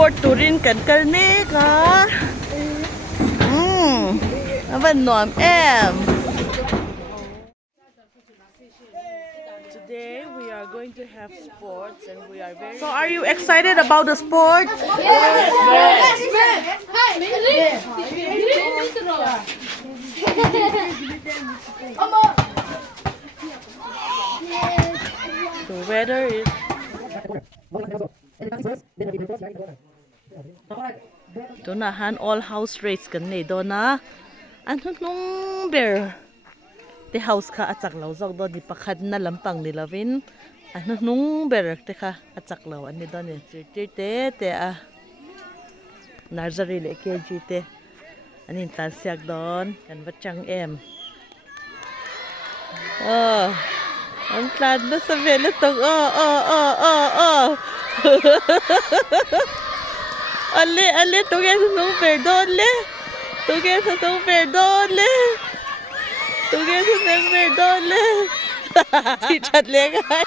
sport turin kan kalne ka. Aban nuam em. Today we are going to have sports and we are very. So are you excited about the sport? Yes. The weather is. Dona han all house race kan nei dona. An nung bear. The house ka atsak lau zok do di pakhat na lampang ni lavin. An nung bear te ka atsak lau ani don ni zirtirtute te a. Nursery le KG te. Anin tan siak don kan wachang em. Oh. Ang plan na sa vela tong oh. Ale tugen nung perdon le. Tugen nung perdon le. Tugen nung perdon le. Chichat le ka.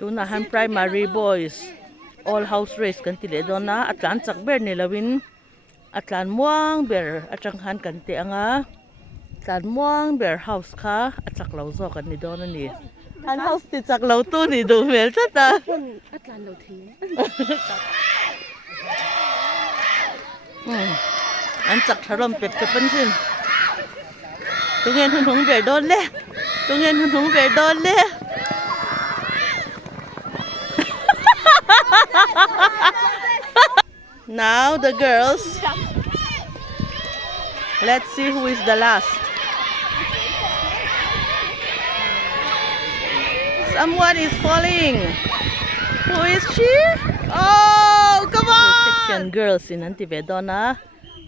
Tunahan primary boys. All house race kan tile dona atlan sakber ni lawin atlan muang ber atanghan kan ti anga atlan muang ber house ka atsak lau zo kan ni dona ni an house ti chak lau tu ni do mel chata Atlan lo theih. an chak tharom pet ka pansin tungen hunung ber don le tungen hunung ber don le. Now the girls. Let's see who is the last. Someone is falling. Who is she? Oh, come on! Section girls in Antivedona.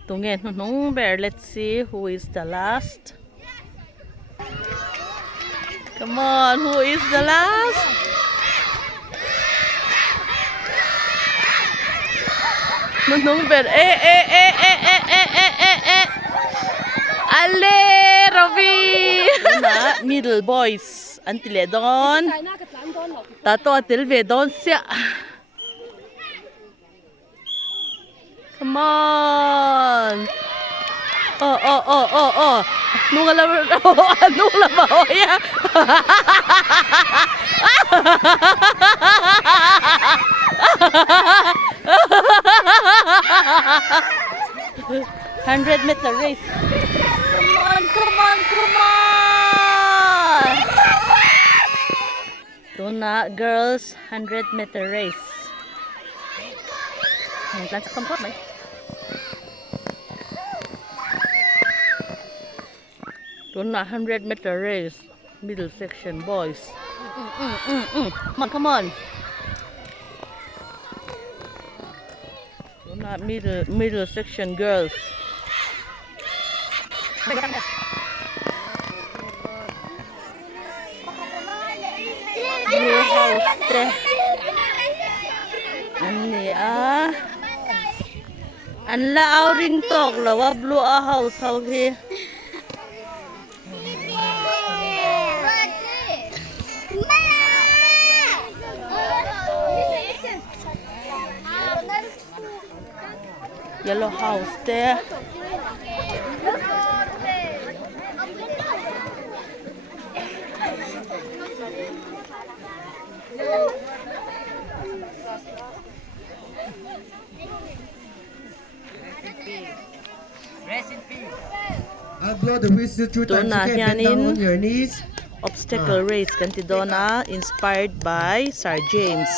Tungen nung bear. Let's see who is the last. Come on, who is the last? Nung ber Ale Robi na middle boys antile don tato atil ve don sia. Come on. Oh nungala nungala ba ya 100-meter race. Come on. Tuna girls 100-meter race. Plan sa kamkot may. Tuna 100-meter race. Middle section boys. Come on. Not middle section girls. Blue house te. Ani anla ring tok lawa blue house how he. Yellow house there. Rest in peace. I'll blow the whistle 2 times. Dona Okay, bend down on your knees. Obstacle race kanti dona inspired by Sir James.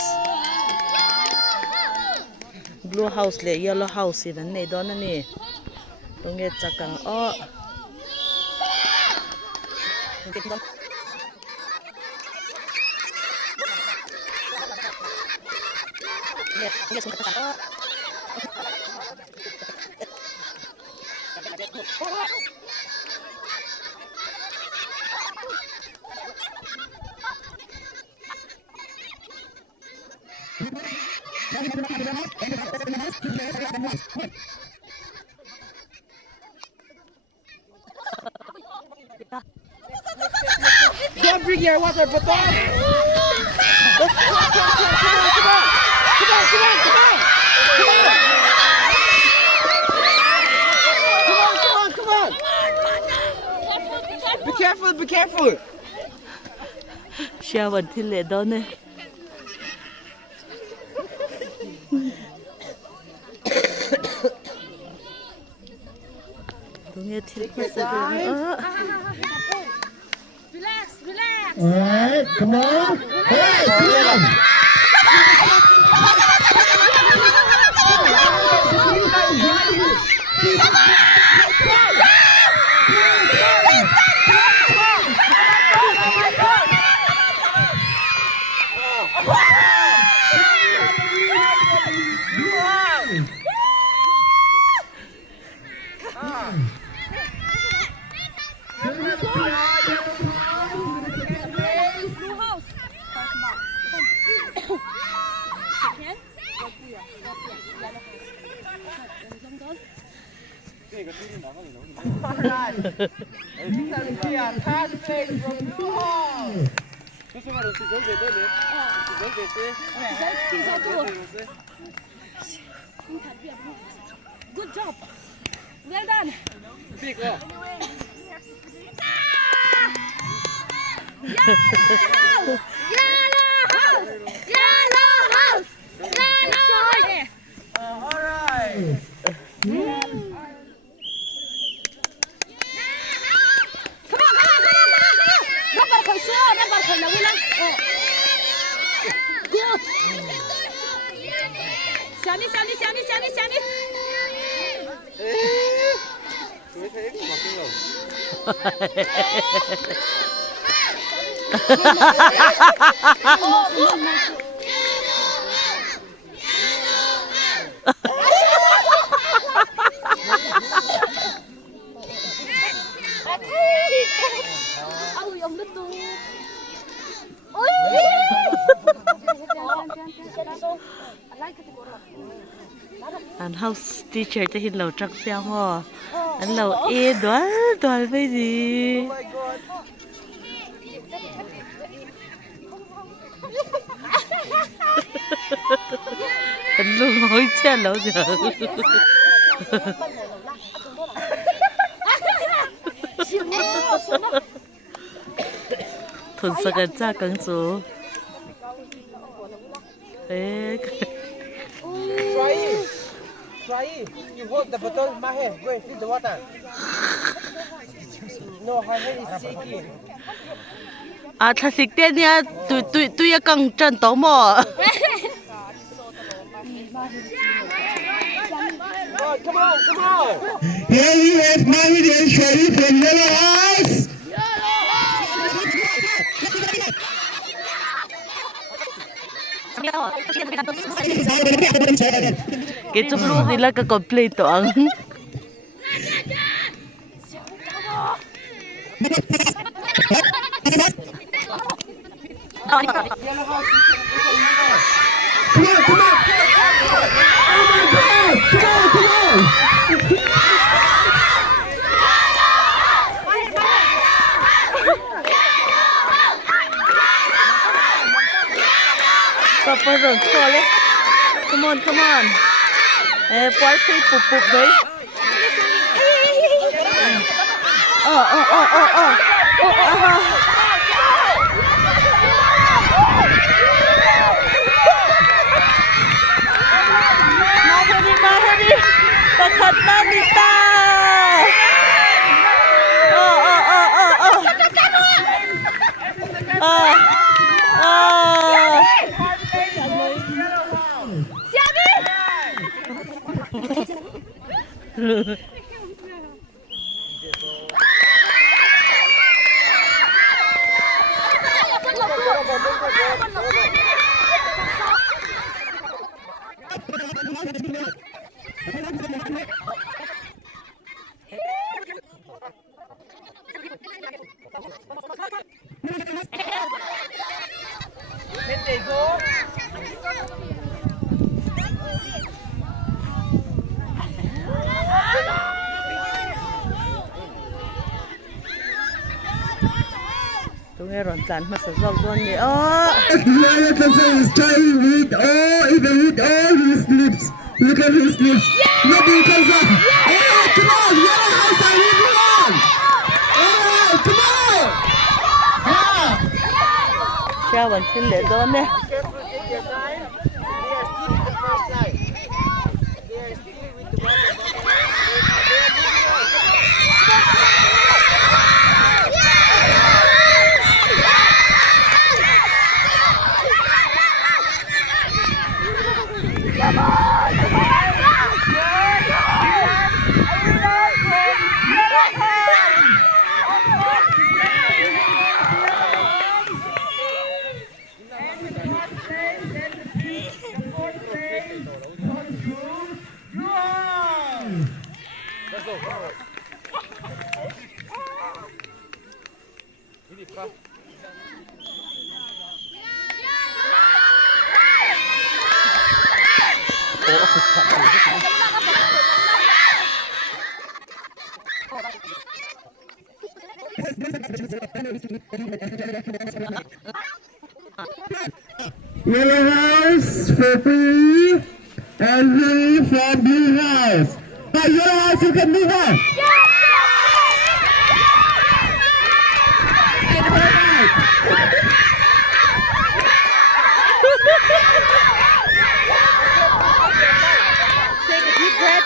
Blue house le yellow house in ne dona ni. Tunget sakang o. Don't bring your water bottle. Come on. Be careful. Share one till it done. Don't get till Relax, relax. All right, come on. Hey, come on. Good job. Well done. Sammy. Anh house teacherจะเห็นเราจักเสียงว่าอันเราดวลไปดีอันลูกห้อยเชี่ยแล้วเดี๋ยวทนสักจ้ากังจูTry. You hold the bottle, Mahe. Go and fill the water. No, her head is shaking. ถ้าสิเตี้ยเนี่ยตุยกังจันโตหมอ Come on. Here we have Mahni and Shari from Yellow House. Cái chút lúc thì là cái complete toán. Come on. Papa run sorry. Come on. Boy pay pup đấy. Mahni. Pakat Manita. Tungeron tlan masazog doon ni oh. Laia is trying with all, even with all his lips. Look at his lips. Look at his lips. Oh, come on, yellow house, I need one. Oh, come on. Siya wan sila doon eh. Yellow house for free and free from blue house. But yellow house, you can move on.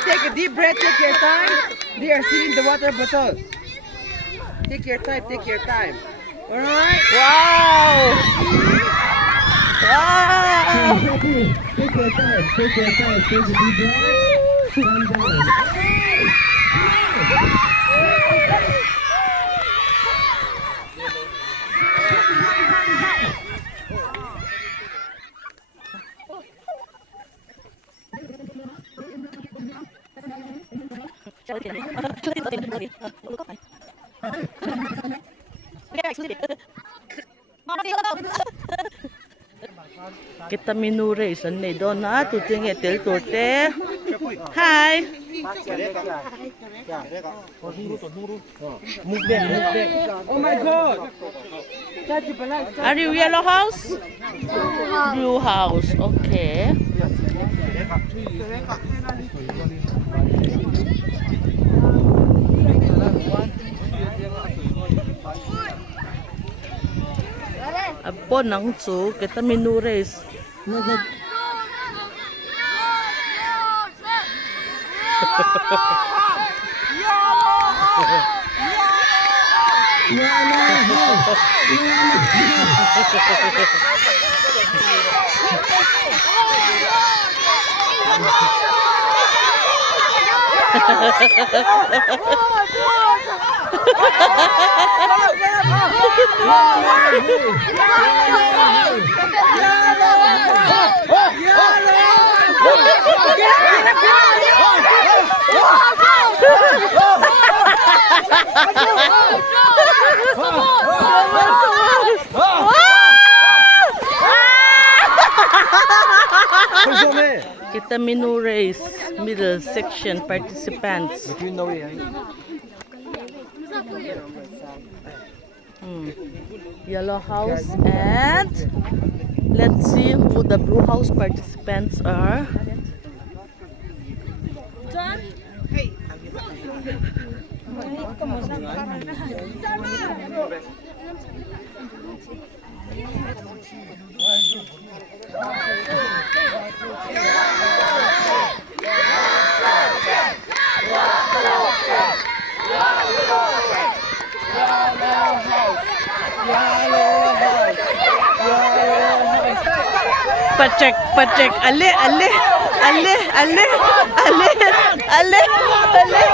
Take a deep breath, take your time. They are sealing the water bottle. Take your time, take your time. Alright? Wow! Wow! Take your time, take your time, take a deep breath. Calm down. Kita minure isan ni doon na tuting zirtirtute. Hi. Oh my god! Are you yellow house? Blue house. Okay. Apo nang chu kita minures. Kita minures middle section participants. Yellow house, and let's see who the blue house participants are. Pacek, pacek, ale, ale, ale, ale, ale, ale, ale.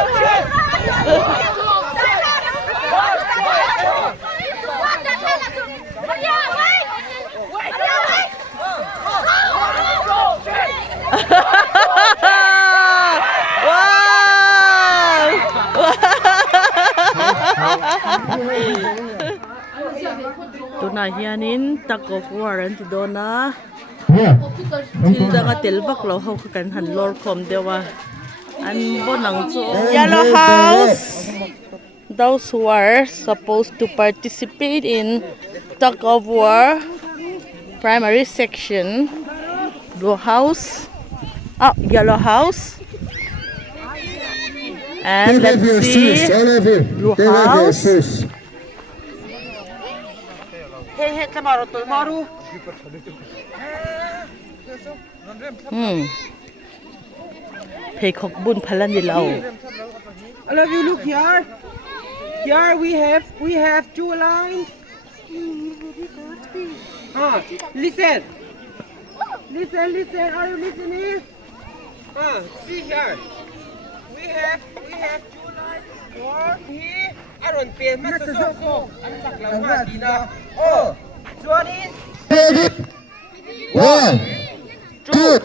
Tuna hianin tak of warrant dona. Tilda nga tilbak lo ho kan han lor kom dewa. An bonang chu yellow house. Those who are supposed to participate in Duck of War primary section. Blue house. Oh, yellow house. And Take off your let's shoes, see. all of you. Blue Take off your house. shoes. Hey, tomorrow, tomorrow. Peacock bun pala nilaw. All of you, look here. Here we have two lines. Listen. Listen. Are you listening? See here. We have two lines. One here. Aron pe masasoko. Ang saklaw nga dina. Oh, one is. Ready? 1, 2.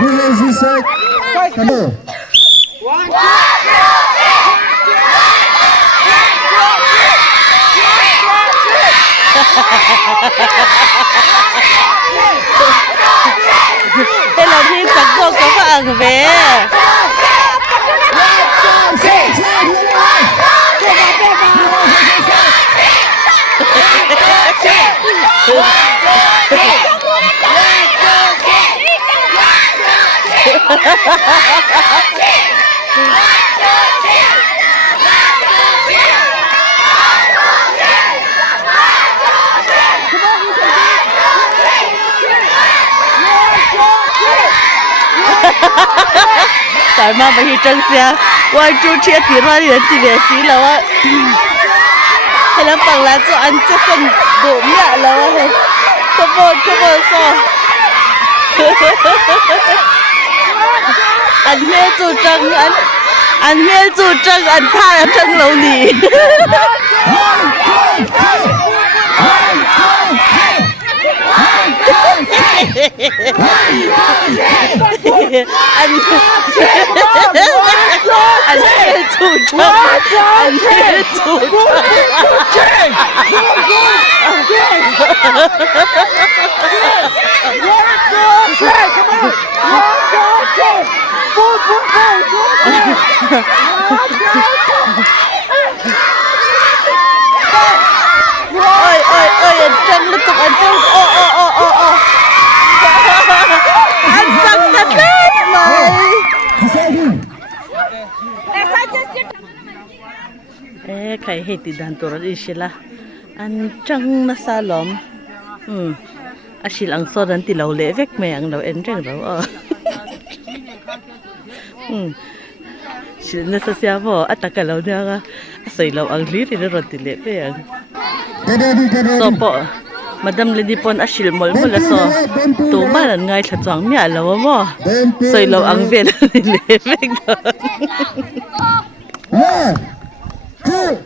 Who has this side? Come on. Đây là thiên tật vô có vợ về. Tại mà hi trăng xe, ngoài chú chia tiền hoa thì thì về xí là á, hay là bằng lá cho ăn chắc phần đủ mẹ là á, không buồn sao, ăn hết chú trăng ăn hết chú trăng ăn tha trăng lâu nỉ. Anh sẽ chủ trương anh sẽ chủ ôi anh trăng liên tục anh trăng anh trăng thật đấy mày. Kay heti dan torat isila an chang na salom asil ang so dan tilaw le vek me ang law en reng raw sil na sa siya mo ataka law niya nga asay law ang liri na ron tile pe ang so po madam lady pon asil mol mula so tumanan ngay tlatwang mi alaw mo soy law ang vel le vek One, two.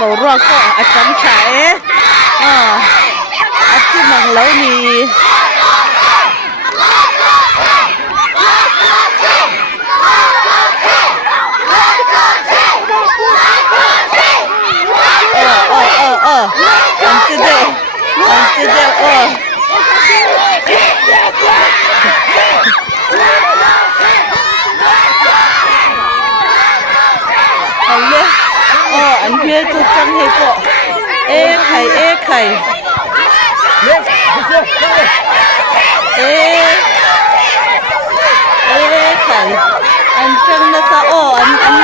Bầu ruột có ở trong chải chứ bằng lâu thì ăn chứ đây anh kia tôi trăng hay bộ ê khải ê khải anh trăng nó sao anh xong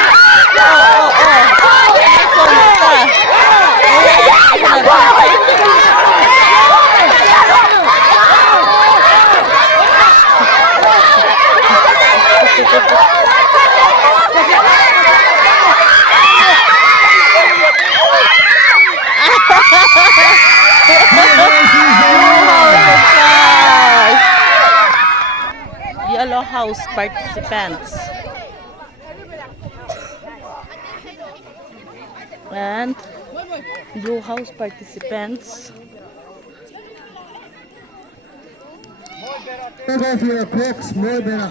Yellow House participants. And blue house participants. Take off your clocks, more better.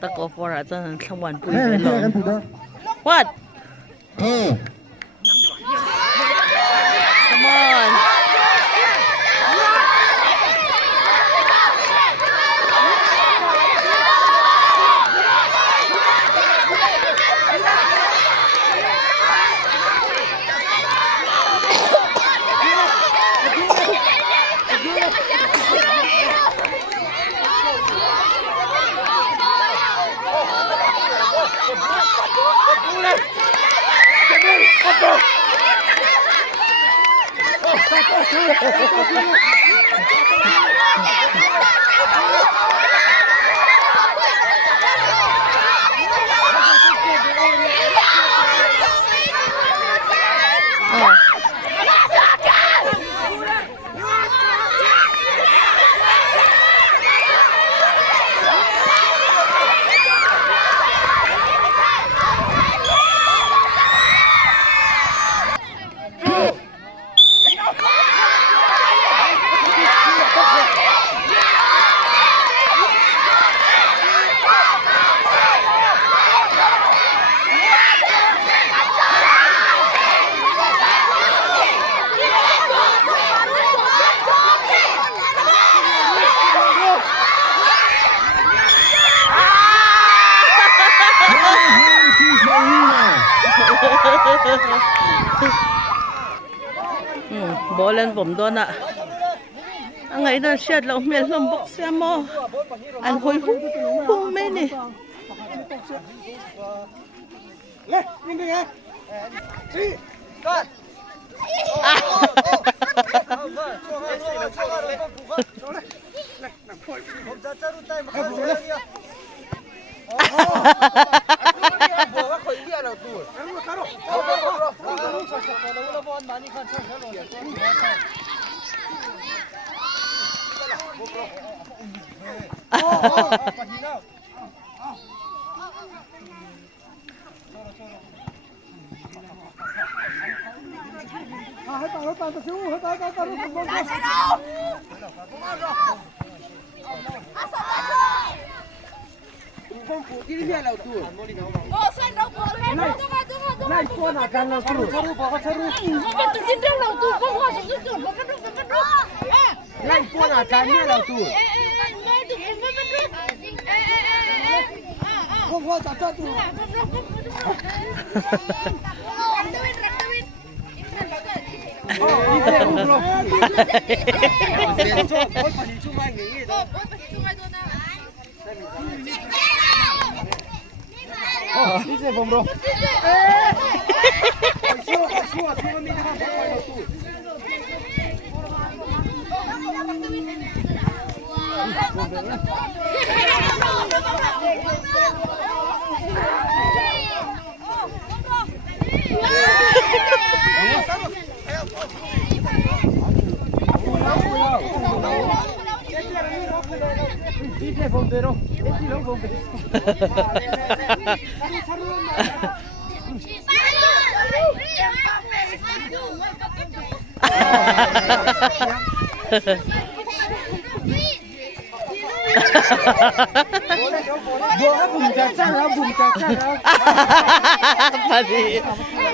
Tắc off for a chân không hoàn bùi Hey, về hey, lawm. em đó. What? Oh. Come on. Bố lên vùng đó nè. Anh ấy nó xét là miền lồng bốc xe mò. Anh hồi hú hú mấy nè.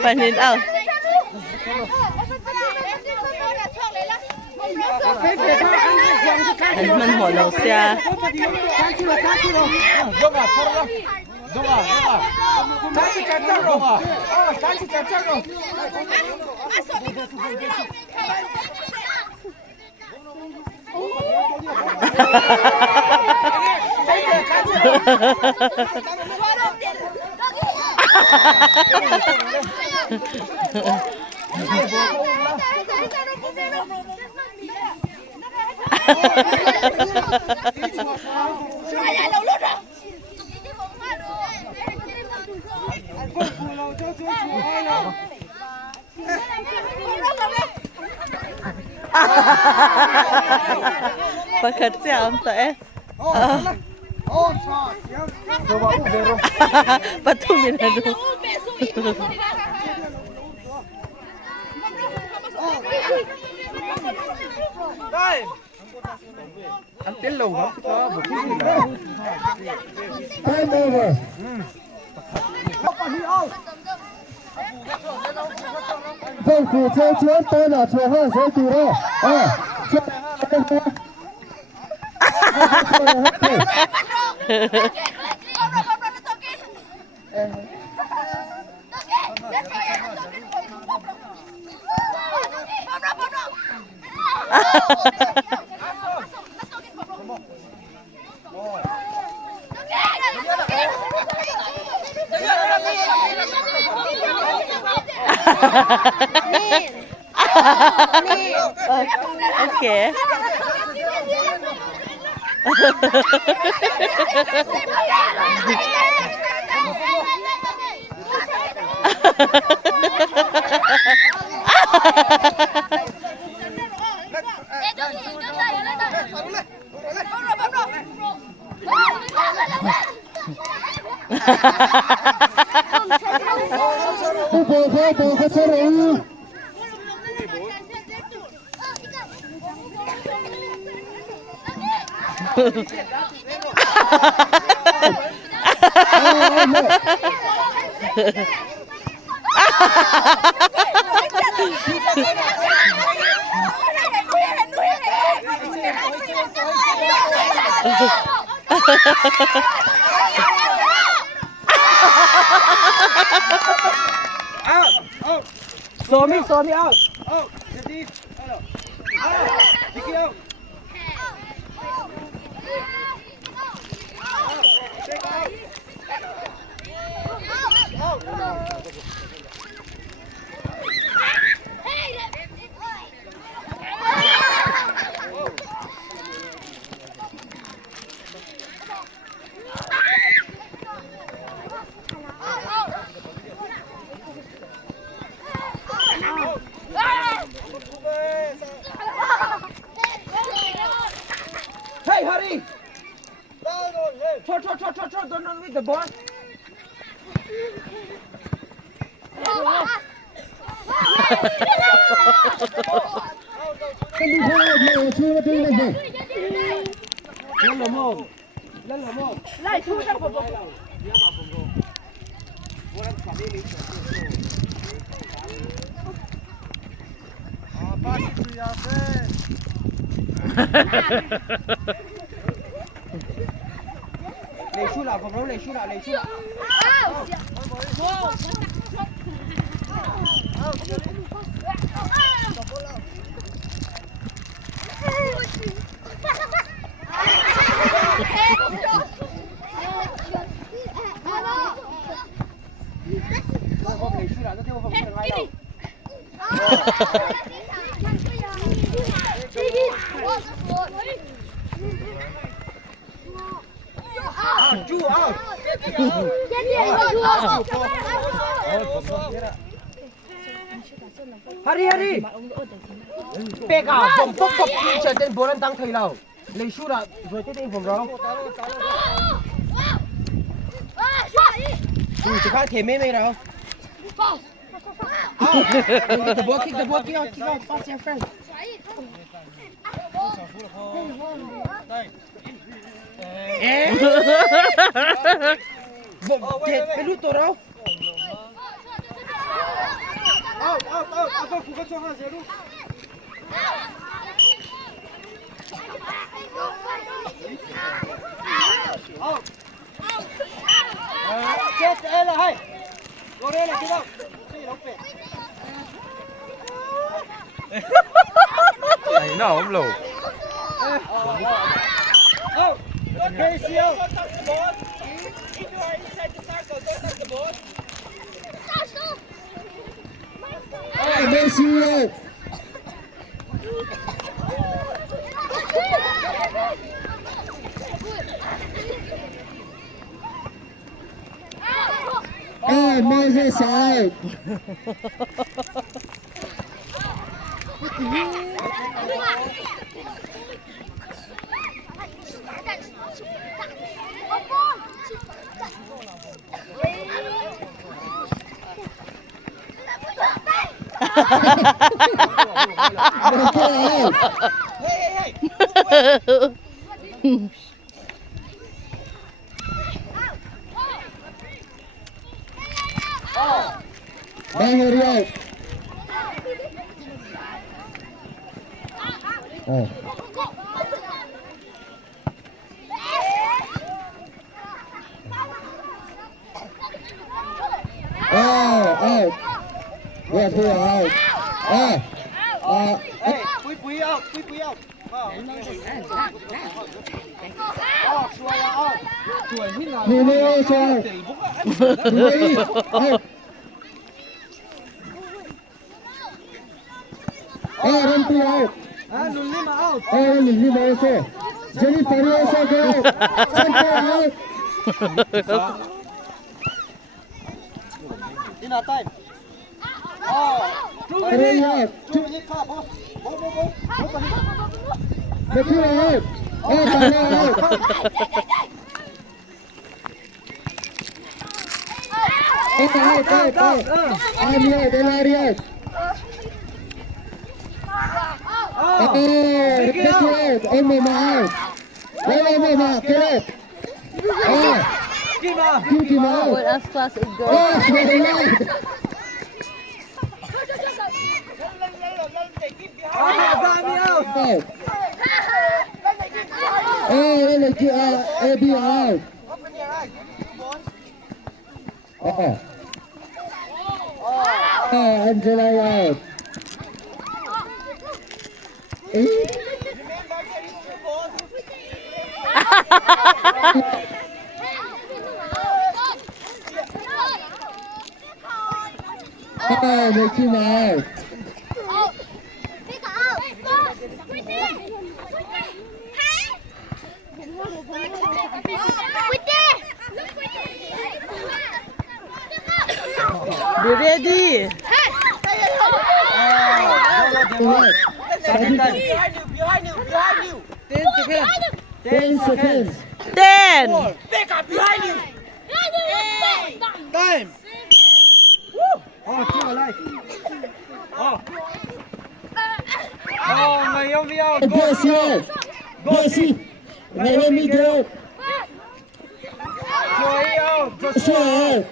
Panin out. Mình hỏi lâu xe. Pagkatsiam to eh. Patumin na doon. Until low, ha? Time over.政府抽签搬了车换谁赌了？Okay. Saw me out. Oh, Steve. Hello. Pick it up. Hey, hurry! Short, don't run with the ball. Lại thu ra một lấy shoot là phòng lấy shoot. Hurry. Pick out from pop teacher then boran tang thai lao. Lấy shoot là rồi tiếp đến phòng đó. Chỉ có thể mấy đâu. Kick the ball, kick out, pass your friend. Cái lút tổ đâu? Aku cho hai zero. Chết là hay. Rồi đây là cái đâu? Này nó không lù. Okay, see you. Face you out. Oh, Moses out. Bang out. Oh. Out. Yeah, here out. Hey, pui out, pui out. No, sorry. Wait, out. Run to out. Lima out. Lima also. Jennifer also go. Center out. Ina time. Reng out. Nakina out. Taka out. Out. I'm out. Elari out. Ricky out. Mama out. Mama, get up. Kim out. Well, as fast as it goes. Very nice. Out. AB out. Angela out. Making out. Be ready. Second time. Behind you. 10 seconds. 10. Pick up behind you. Time. Two alive. Naomi out. Bossy out. Bossy. Naomi go. Joy out. Joshua out.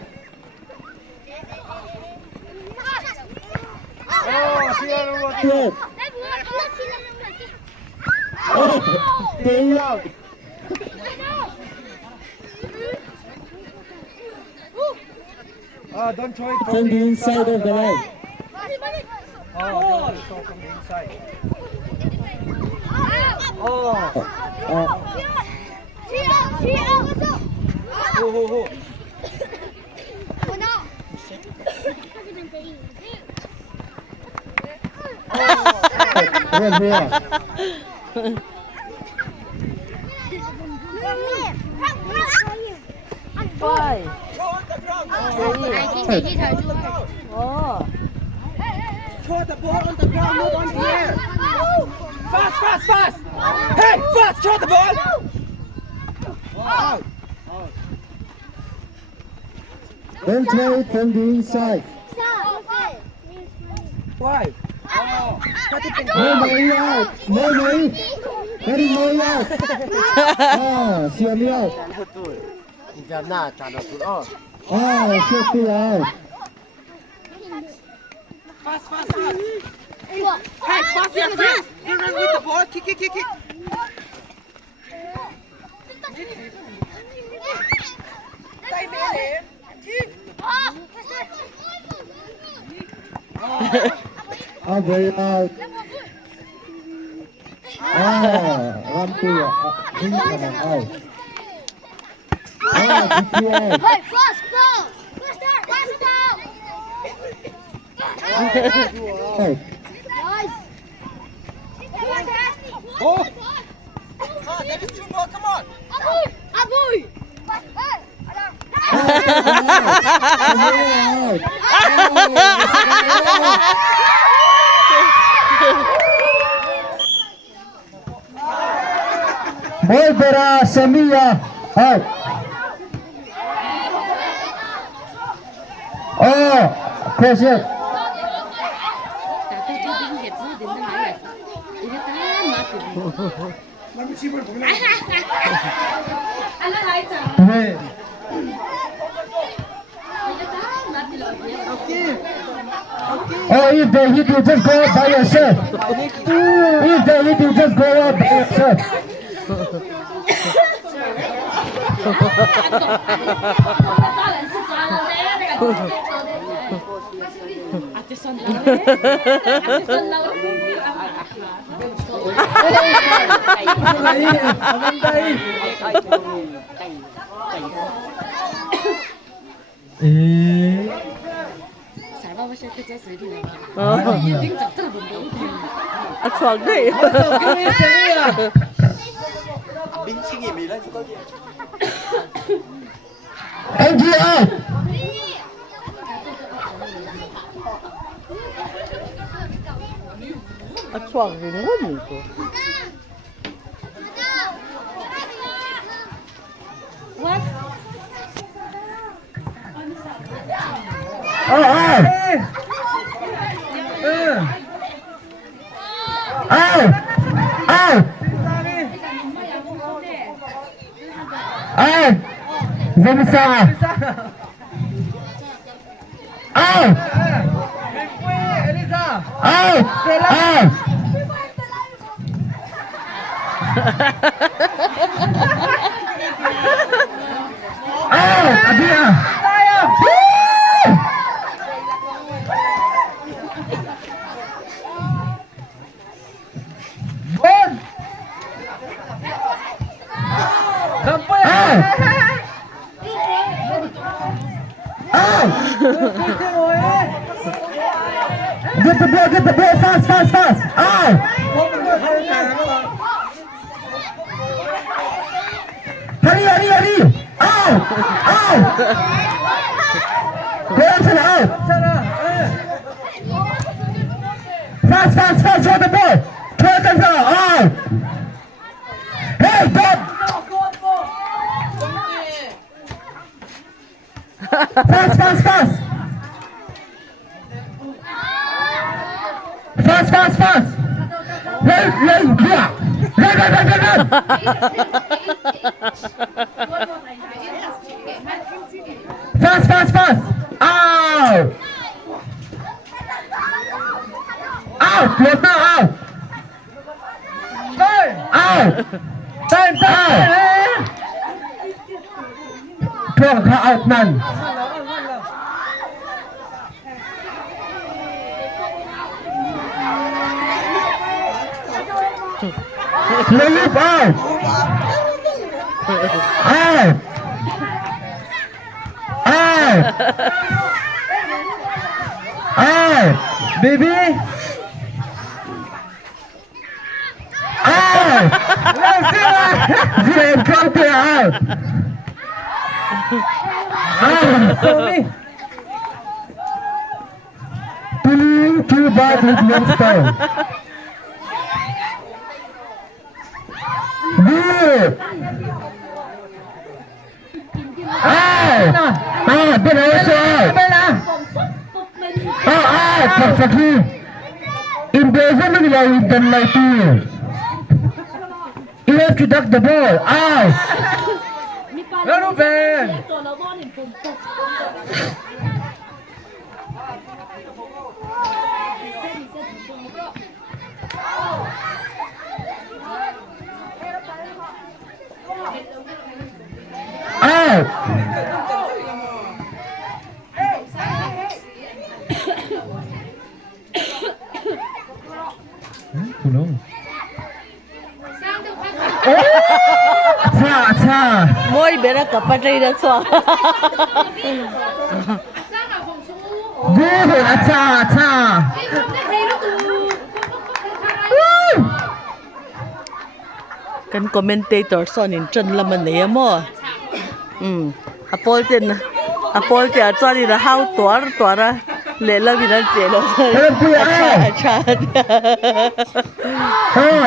Out. Theih out. Don't throw it From the inside of the line. From the inside. Run here. Five. Oh. Throw the ball on the ground, not on the air. Fast. Hey, fast, throw the ball. Don't throw it from the inside. Why? No Naui out. No Naui. Very Naui out. Siami out. Siami out. Fast. Hey, fast here, fast. You run with the ball, kick. Very out. Rampu out. Vicky out. Hey, fast, go! Faster, faster! Oh. Oh! Ah, that is too more, come on! Boy Bera Samia out. Oh, cross it. Hey. Oh, if they hit you, just go up by yourself. If they hit you, just go up by yourself. Chuột đấy. Anh chị ơi. Chuột gì ngủm cơ. What? Oh, oh. Oh. Oh. Oh. Zamisa. Oh. Oh. Oh. Oh, Abia. Get the ball, fast, fast, fast. Oh! Hurry, hurry, hurry! Oh! Oh! Go out! Fast, fast, fast, on the ball! Turn the ball! Oh! Hey, Bob! Fast, fast, fast! Fast, fast, fast! Run, yeah! Run! Fast, fast, fast! Out! Out! Close now, out! Out! Time! Thua ka out man! Leave out! Out! Out! Out! Baby! Out! Zirtirtute out! Out! Pulling two bad with one stone. Good! Out! Out! Then also out! Out! Perfectly! In the example, we've done like two. You have to duck the ball. Out! Run, Ben! Out! Cha! Môi bé đã cặp bắt đây đã chuột. Good! Cha! kan commentator son in chen laman nei mo apol ten apol te achari ra how tora le la bi ran te lo acha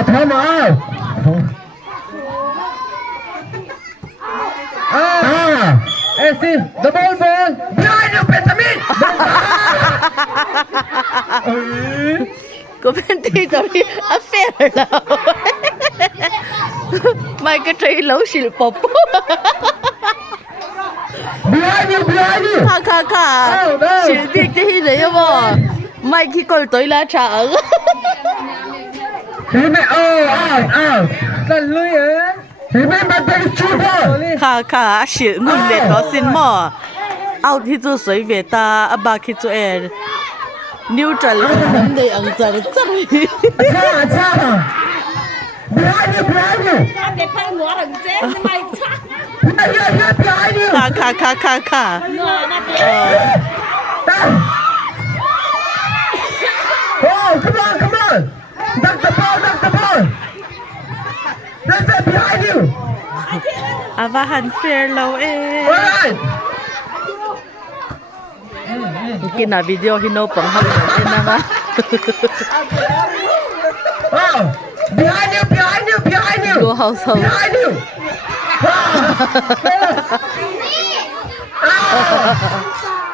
time out. See, the ball. Behind you, Benjamin. commentator affair la mai cái trai lâu xịt pop Behind you. Ka xịt tiếc thế hi đấy mà mai khi coi tới lá trà ở Out. Remember that is true. Ka xịt nun để đó xin mà out thì chú suy về ta ba khi chú er neutral không để ăn chả Behind you. Để phân ngõ đằng trên mày chắc. Behind you. Ka Ngõ mà thế. Oh, come on. Duck the ball. That's it, behind you. avahan fair lâu All right. kina video hi Naupang hang enanga Oh, behind you. go house Behind you.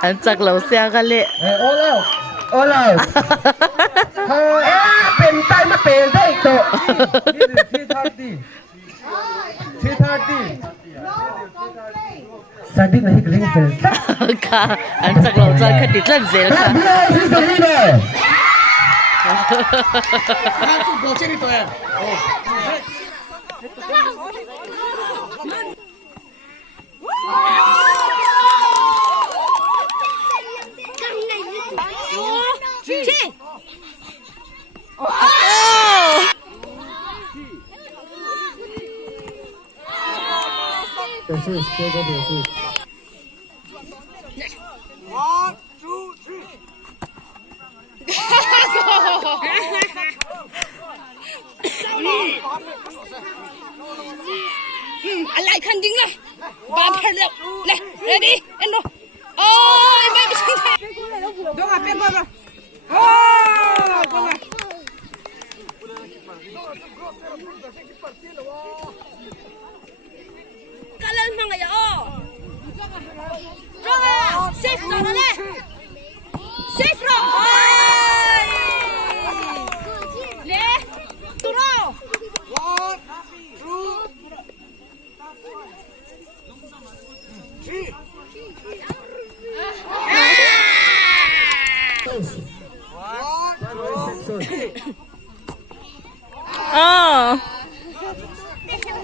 an chak lo sia ga le All out. Pen tay ma pen dai to. 330. Sadi nahi kling pe. ka an chak lo chan kha dit lan zel ka This is the leader. Lại khăn dính rồi. Ba phần rồi. Này, ready, anlo. Ôi, mày bị sinh thế. Đúng rồi, bên con rồi. Oh, đúng rồi. Cá lên mang cái ô. Rồi, safe rồi đấy. Safe rồi. Lê, tu rồi. 1, 2,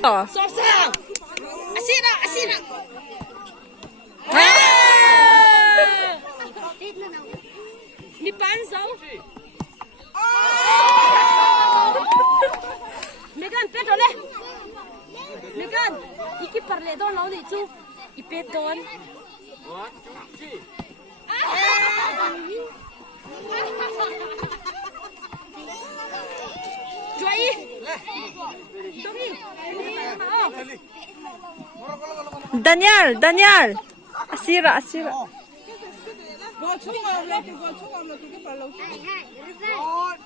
3. Sosang. Asira. Ni pan sao? Megan pet ole. Megan, iki parle don lo ni chu. Ipet don. 1, 2, 3. Joy. Dongi. Daniel asira Go chung vào lên, tụi cái ballo. 1, 2, 3.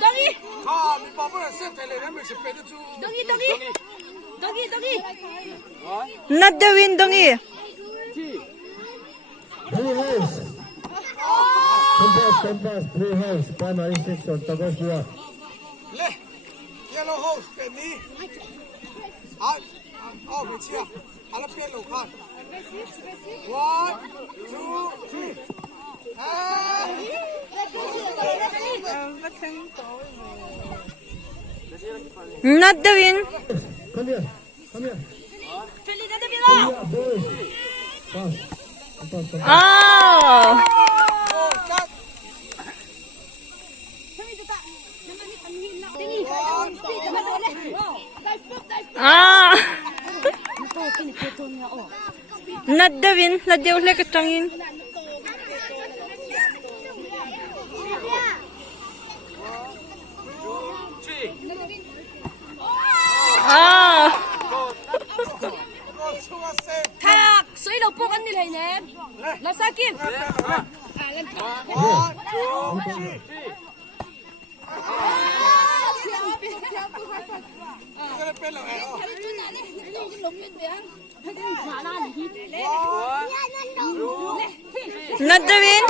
Dongi. Mi papá là xếp thầy lên mình sẽ phải được chú. Dongi. not the win dongi Compass, 3 house, primary section, tabas 1. Lê, yellow house, penny. Mình chia. Ala pen lầu khan. 1, 2, 3. not the win Come here. Felina de Vilo. Boys. Pass. oh not the win la deu le ka tangin À. thạc suy đầu buộc ăn đi này nè là sao kim lên Not doing.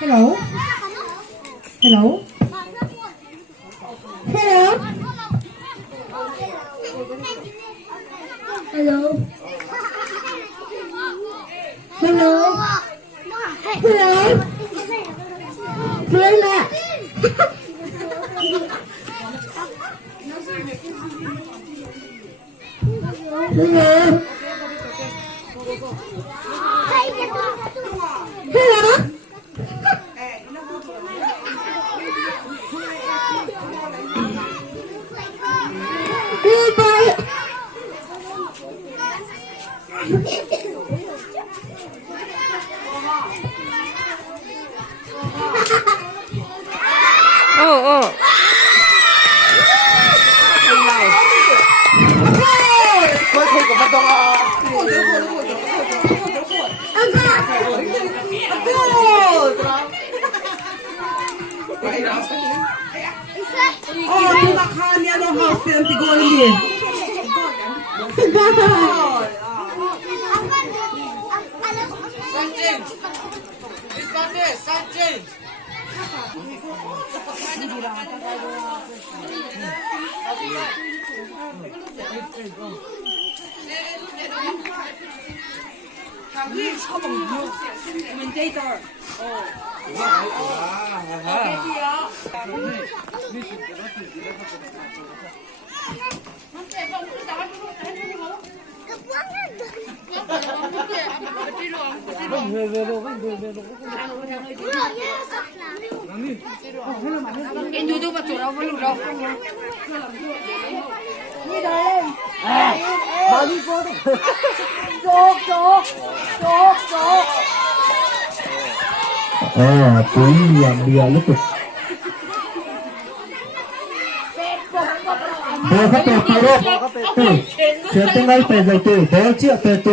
Hello? Hello? Hello? Hello? Hello? Hello? Hello? Hello? Hello? Goodbye. Oh. Oh, makan ya no hasil tiga ini. Tiếng bia lúc tục. Bố có tệ tù đó. Chuyện tiếng ngay phải dạy tù. Bố chưa tệ tù.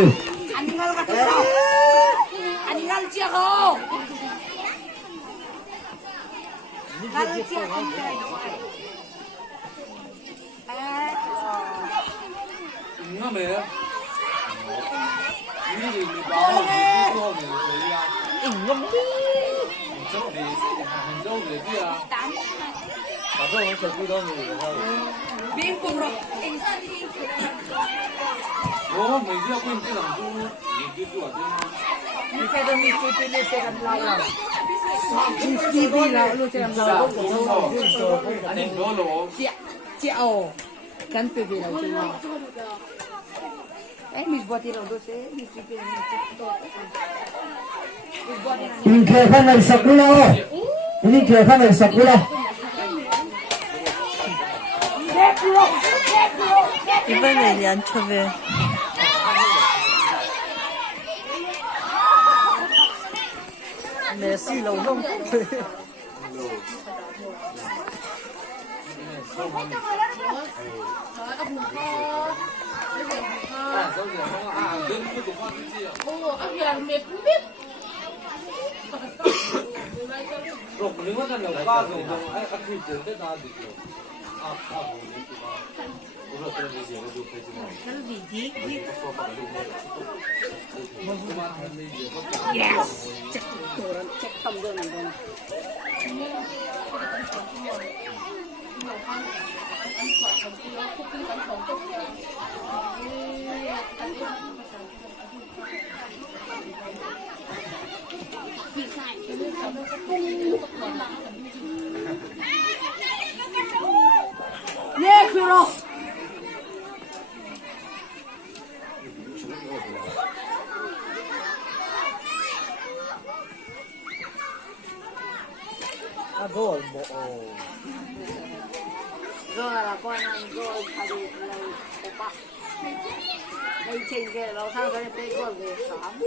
Ini kira kan sekolah oh. Ini kira kan sekolah. 이번엔 얀초배. Messi lâu không? Rồi nếu mà là ba rồi ai ăn thịt đến tết nào thì Yes. Check thăm rồi này. 네, 그럼. À rồi, bộ. Rồi là con ăn rồi thay đi lâu opa. Đây trên kia nó sang cái đây có về sáng.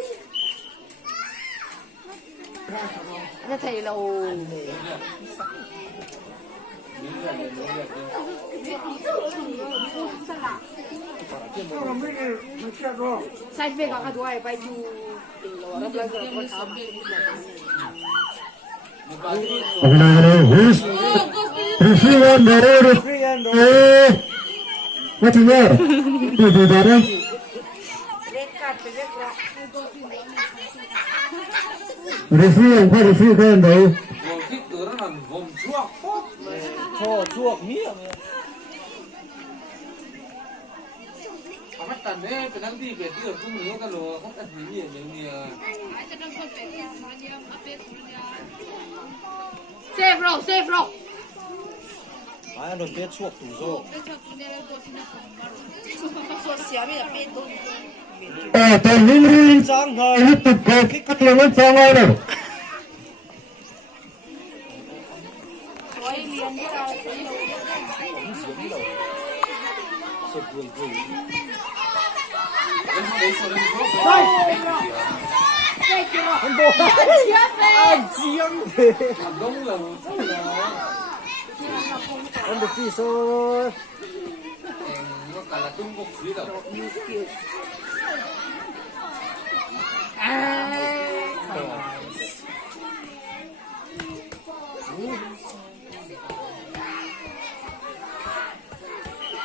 Nó thấy lâu. Sai về cả đuôi bay chu. Nó bây giờ con sống. Free and roll. Free and roll. What is that? Do that. Refree and what refree can do? gồm thích từ đó là gồm chuộc Cho chuộc miệng. bắt tần đấy cái năng đi về thì ở cung nữa cái lò không ăn gì nhiều nhiều Safe row. À, nó biết chuộc tủ rồi. Tên Linh Trang thôi. Linh tục có cái lượng nó cho ngay đâu. Anh bộ. Anh chiếm. đúng là Anh được phi rồi. nó cả là trung quốc phí đâu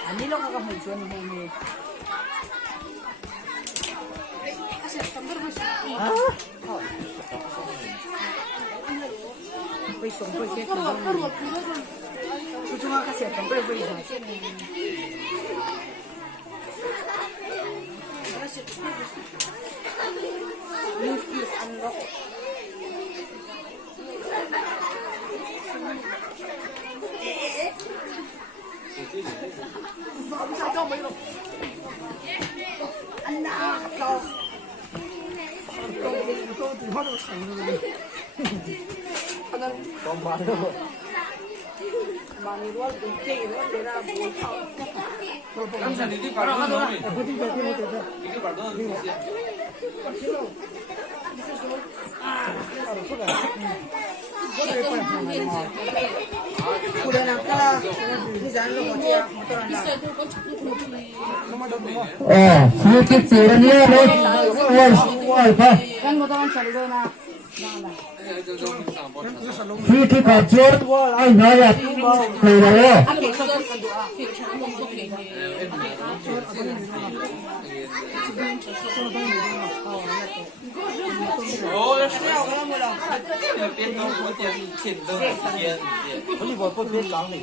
Ani lo ka may suan mo. Bây sống bây chết rồi. Chúng ta sẽ sống bây giờ. This is anlo. Sao cho mấy lục? Anla, sao? Tôi thì hót được thành rồi. Còn bạn đâu. Mà người đó cũng chơi nó để ra buồn thao. làm sao đi vào đó rồi đi vào đó đi Free kick to India, Kan mo taman chalo na. free kick of George. I know that. Play there. Okay, so kan doa. biến đâu có tiền tiền đâu tiền Có gì bọn tôi biết lắm này.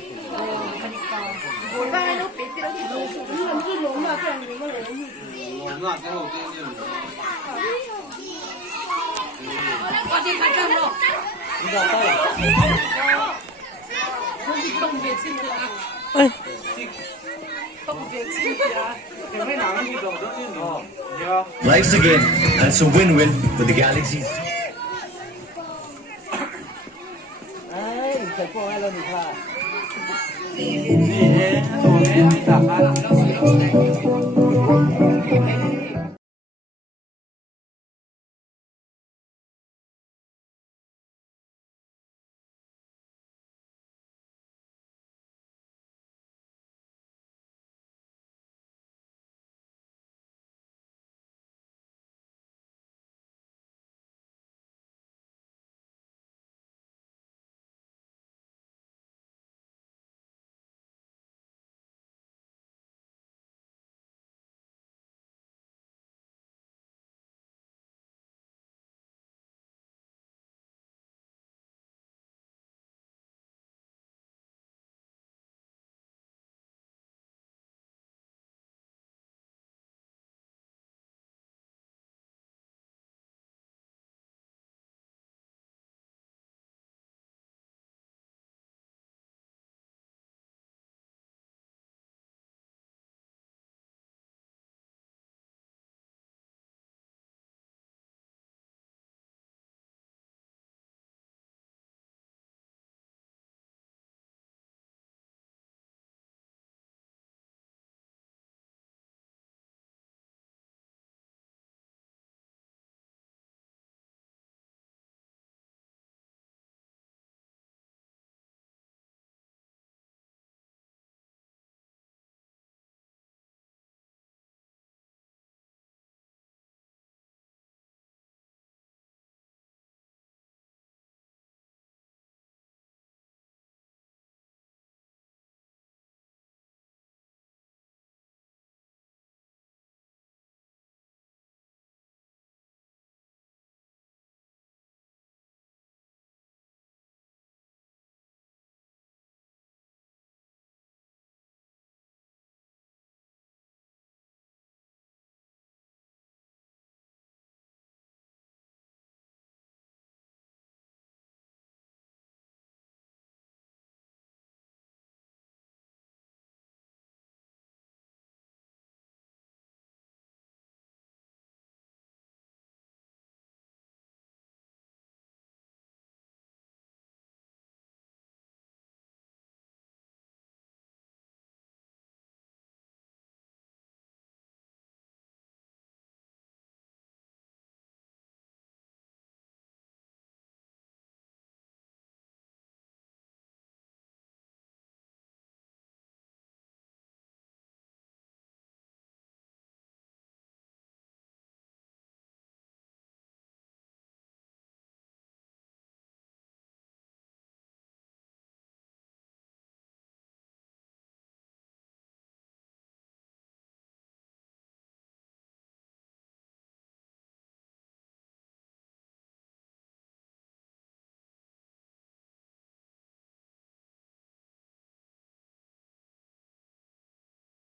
Ba nó biết cái đó thì lộn mà cái này nó lộn. ngọt cái đầu tiên như Có gì phải không đâu. Bây giờ tay. Không biết xin được. Ôi, Không biết xin được. cái mấy nào nó đi đầu đó chứ nó Likes again, and it's a win-win for the Galaxies. Ai, phải có ai lần nữa. đi hết rồi hết đi cả